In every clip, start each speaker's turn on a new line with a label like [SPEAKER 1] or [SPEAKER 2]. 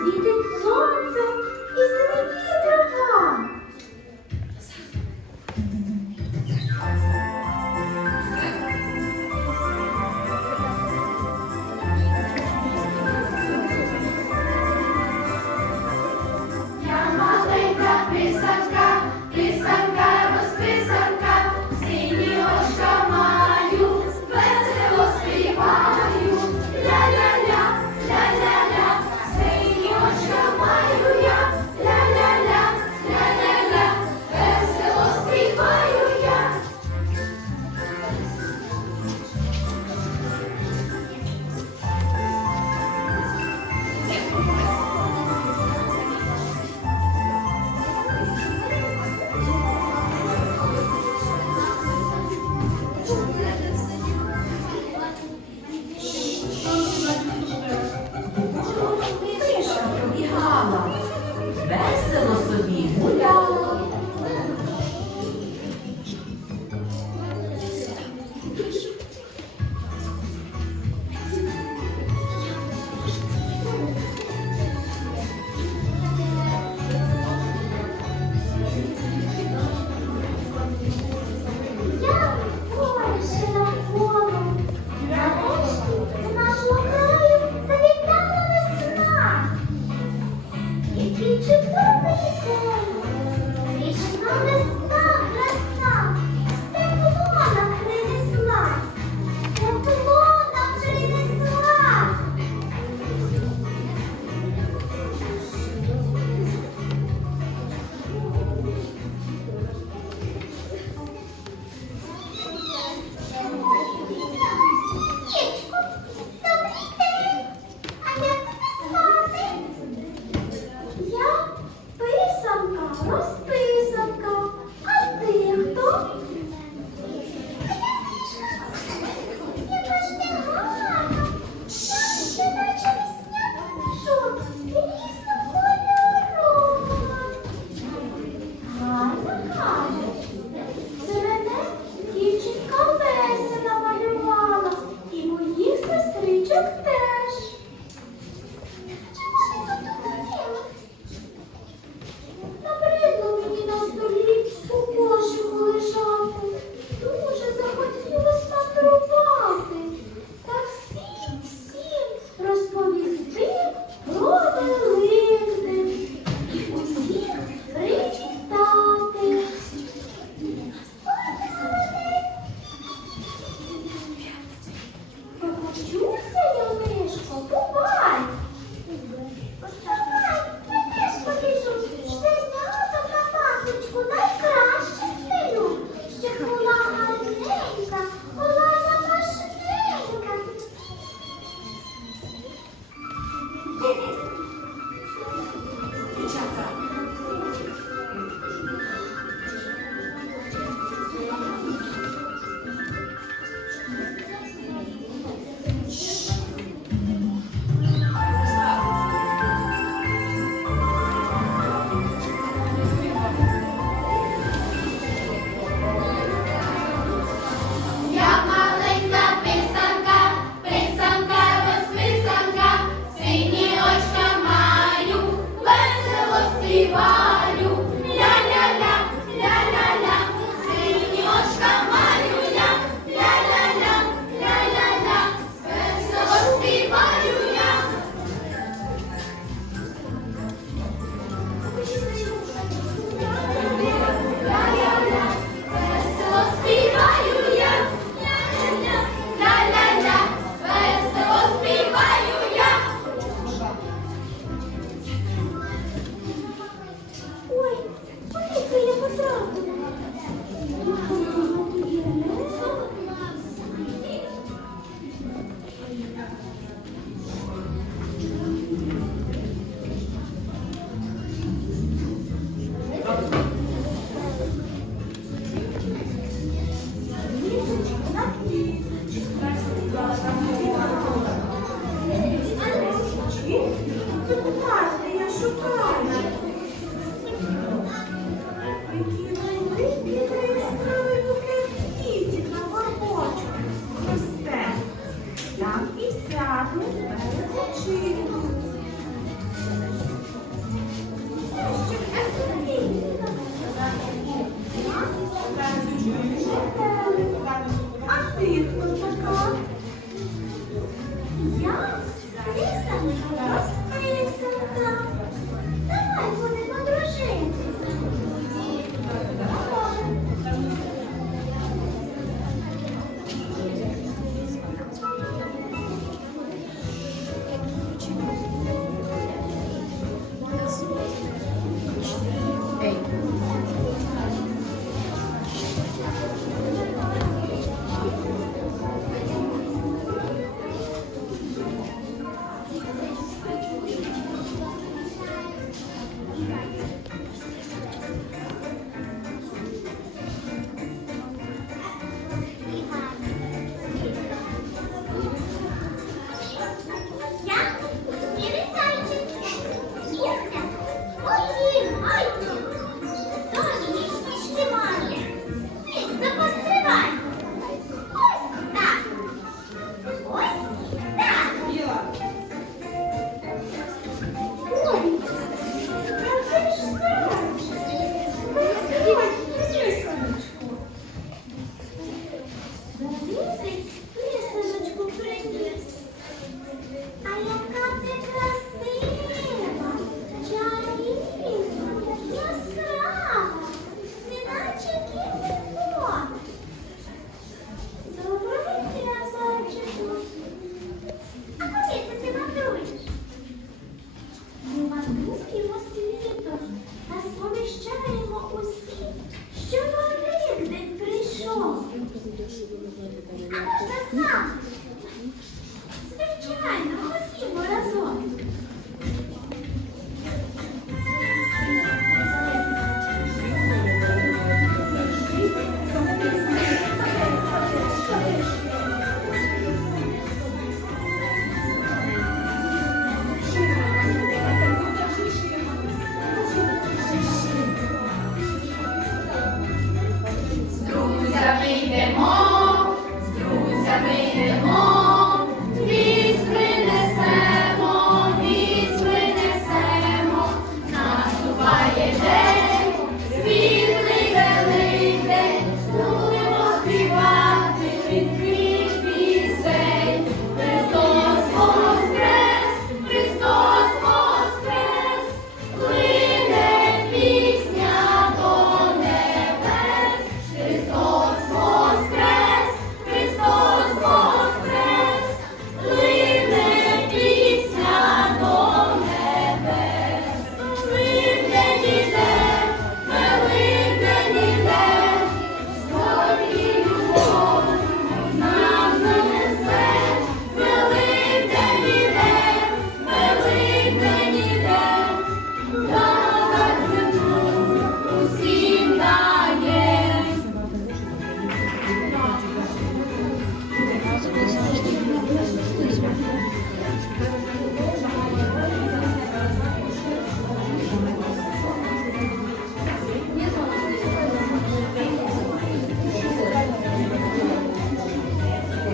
[SPEAKER 1] You.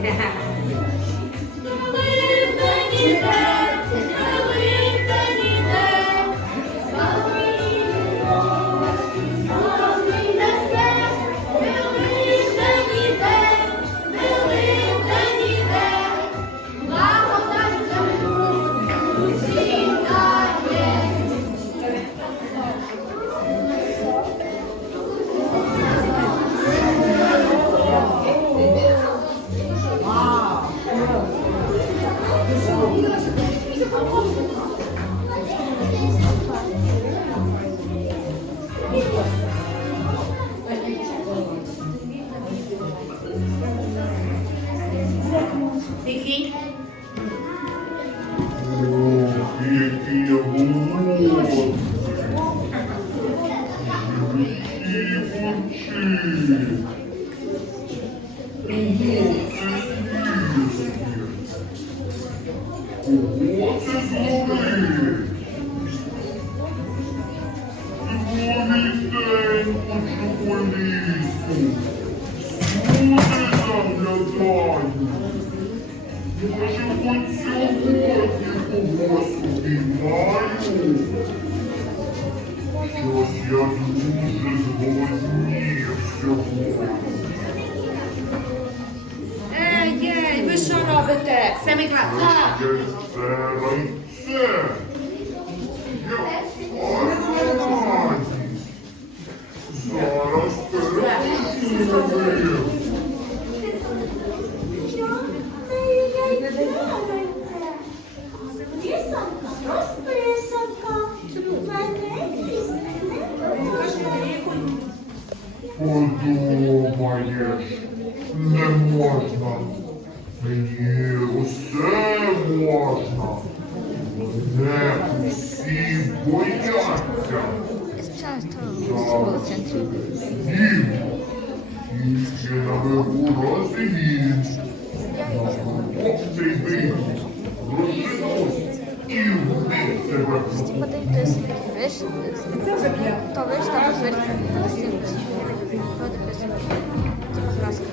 [SPEAKER 1] Yeah.
[SPEAKER 2] когось обіймаю. Щось я дуже зголоднів сьогодні.
[SPEAKER 3] Ей, ей, ви що робите? Семий клас.
[SPEAKER 2] це райце. Можна. Мені усе можна. Не всі бояться. Їм. Тільки на вигу розгін. На цей бій. Розженуть і вбить тебе.
[SPEAKER 4] Подивитись, виш, то виш, там зверху. Подивитись. Будь ласка.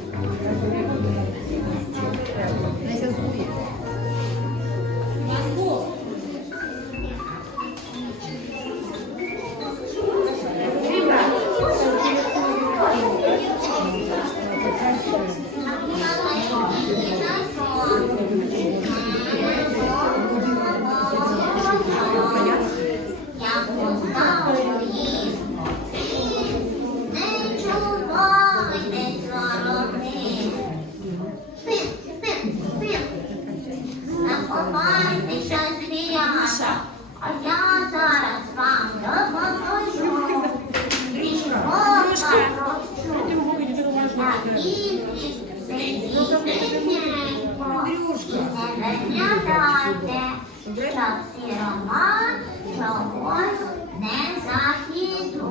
[SPEAKER 5] Всі роман чогось не запідозрив.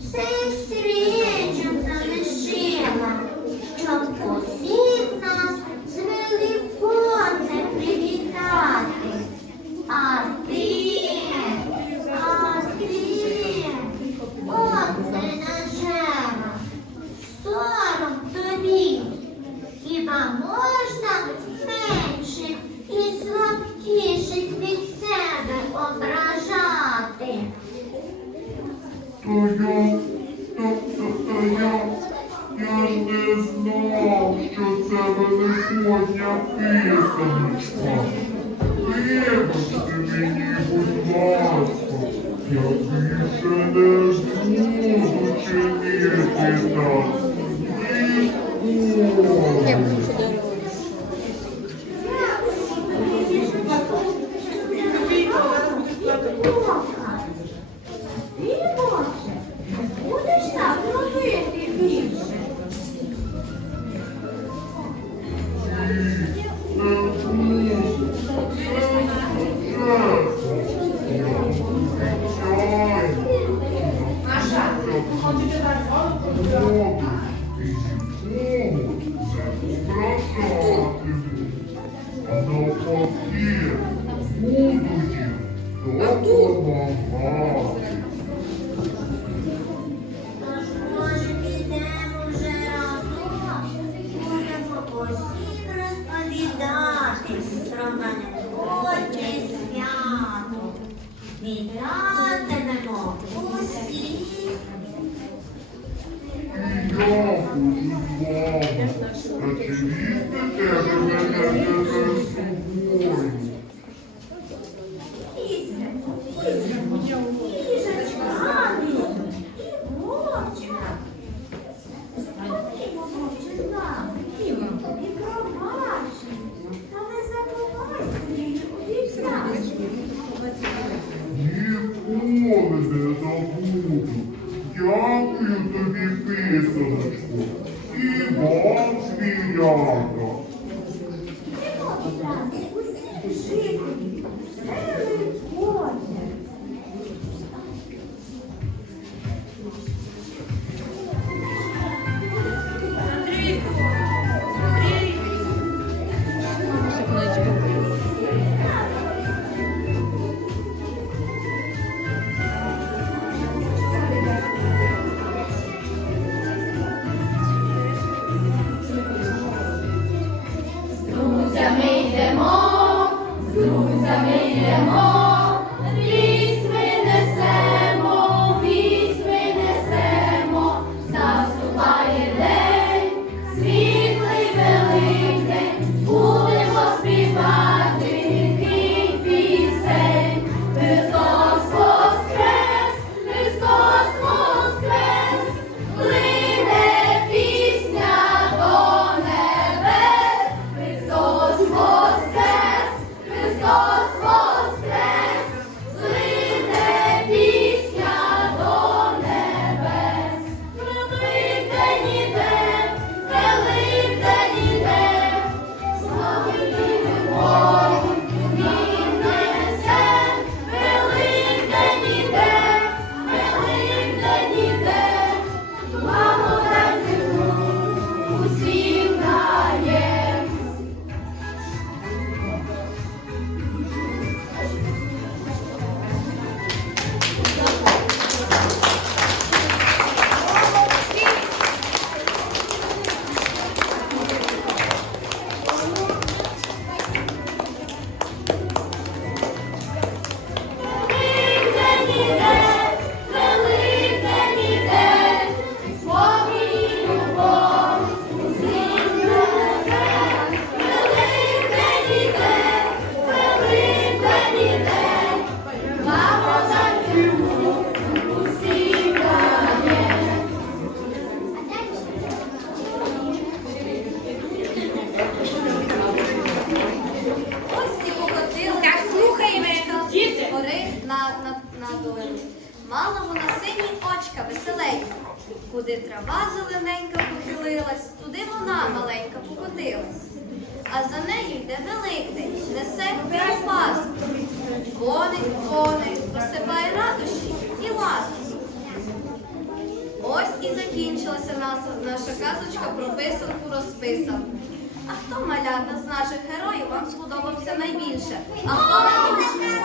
[SPEAKER 2] Sim. Великодня писаночка. Вибачте мені, будь ласка, я більше не зможу чинити так. Ніколи.
[SPEAKER 5] Тож, може, підемо
[SPEAKER 1] 掉落 мала вона сині очка веселенька. Куди трава зелененька похилилась, туди вона маленька покотилась. А за нею йде великий, несе Пасху. Гонить, гонить, посипає радощі і ласку. Ось і закінчилася наша казочка про писанку розписав. А хто малята з наших героїв вам сподобався найбільше? А хто найбільше?